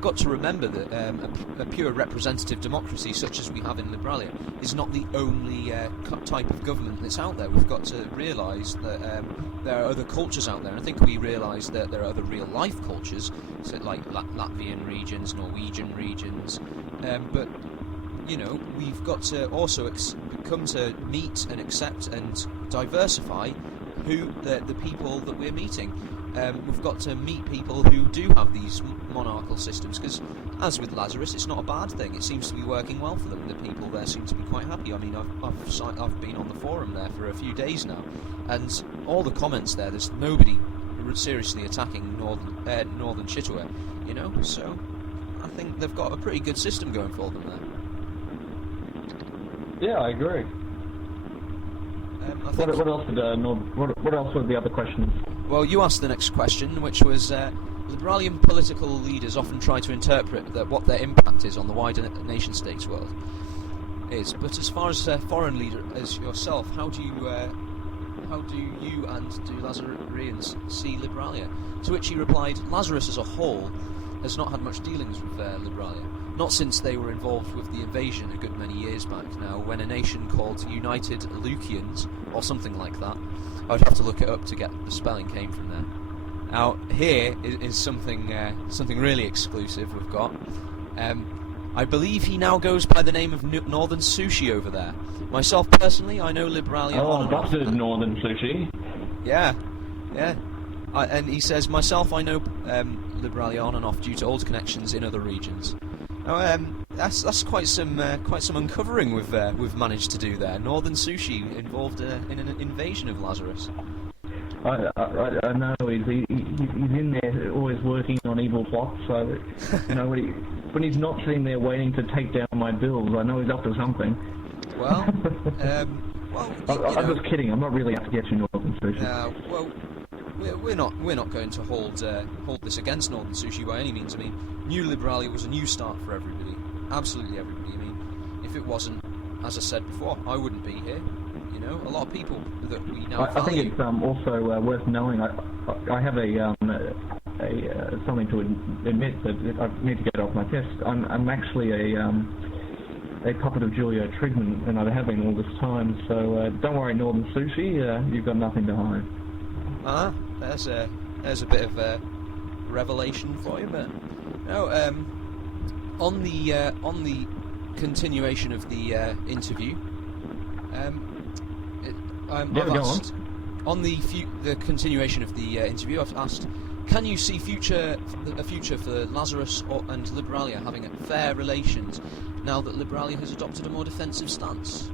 we've got to remember that a pure representative democracy such as we have in Liberalia is not the only type of government that's out there. We've got to realise that there are other cultures out there, and I think we realise that there are other real-life cultures, so like Latvian regions, Norwegian regions, but we've got to also come to meet and accept and diversify who the people that we're meeting. We've got to meet people who do have these monarchical systems, because as with Lazarus, it's not a bad thing. It seems to be working well for them. The people there seem to be quite happy. I mean, I've been on the forum there for a few days now, and all the comments there's nobody seriously attacking Northern Chitwa, so I think they've got a pretty good system going for them there. Yeah, I agree. What else what else were the other questions? Well, you asked the next question, which was, Liberalian political leaders often try to interpret what their impact is on the wider nation-states world is. But as far as foreign leader as yourself, how do you and do Lazarians see Liberalia? To which he replied, Lazarus as a whole has not had much dealings with Liberalia. Not since they were involved with the invasion a good many years back now, when a nation called United Lucians, or something like that, I'd have to look it up to get the spelling came from there. Now, here is something really exclusive we've got. I believe he now goes by the name of Northern Sushi over there. Myself, personally, I know Liberalia on and off. Busted Northern Sushi. Yeah. And he says, myself, I know Liberalia on and off due to old connections in other regions. Now, that's quite some uncovering we've managed to do there. Northern Sushi involved in an invasion of Lazarus. I know he's in there always working on evil plots. So when he's not sitting there waiting to take down my bills, I know he's up to something. Well, I'm just kidding. I'm not really out to get you, Northern Sushi. Well, we're not going to hold this against Northern Sushi by any means. I mean, New Liberalia was a new start for everybody, absolutely everybody. I mean, if it wasn't, as I said before, I wouldn't be here. A lot of people that we now value. I think it's also worth knowing. I have something to admit that I need to get off my chest. I'm actually a puppet of Julio Trigman, and I have been all this time. So don't worry, Northern Sushi, you've got nothing to hide. There's a bit of a revelation for you, but no. On the continuation of the interview, I've asked on the continuation of the interview. I've asked, can you see a future for Lazarus and Liberalia having fair relations now that Liberalia has adopted a more defensive stance?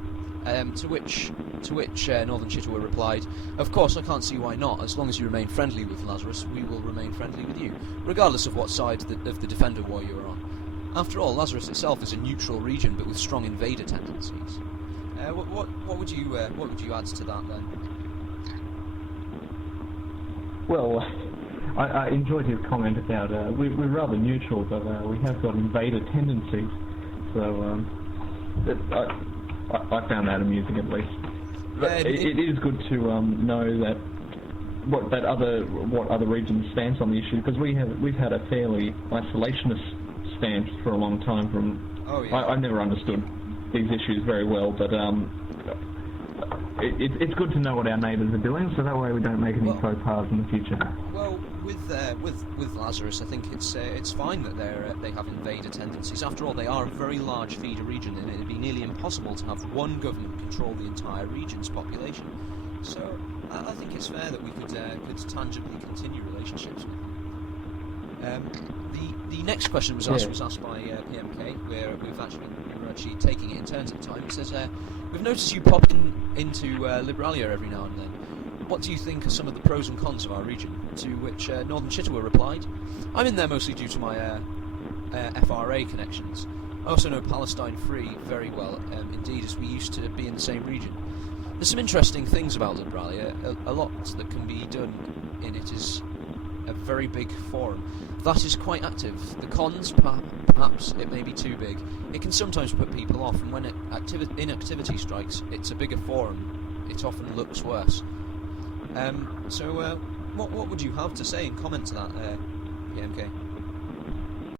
To which Northern Chitwa replied, of course I can't see why not. As long as you remain friendly with Lazarus, we will remain friendly with you, regardless of what side of the defender war you are on. After all, Lazarus itself is a neutral region, but with strong invader tendencies. What would you add to that then? Well, I enjoyed his comment about we're rather neutral, but we have got invader tendencies. So I found that amusing, at least. But it is good to know that what other regions stance on the issue, because we've had a fairly isolationist stance for a long time. I've never understood these issues very well, but it's good to know what our neighbours are doing, so that way we don't make any faux pas in the future. Well, with Lazarus, I think it's fine that they have invader tendencies. After all, they are a very large feeder region, and it'd be nearly impossible to have one government control the entire region's population. So I think it's fair that we could tangibly continue relationships with them. The next question was asked by PMK, where we're actually taking it in turns at the time. It says, we've noticed you pop into Liberalia every now and then. What do you think are some of the pros and cons of our region? To which Northern Chitwa replied, I'm in there mostly due to my FRA connections. I also know Palestine Free very well, indeed, as we used to be in the same region. There's some interesting things about Liberalia. A lot that can be done in it is a very big forum. That is quite active. The cons, perhaps it may be too big. It can sometimes put people off, and when inactivity strikes, it's a bigger forum. It often looks worse. What would you have to say in comment to that, PMK?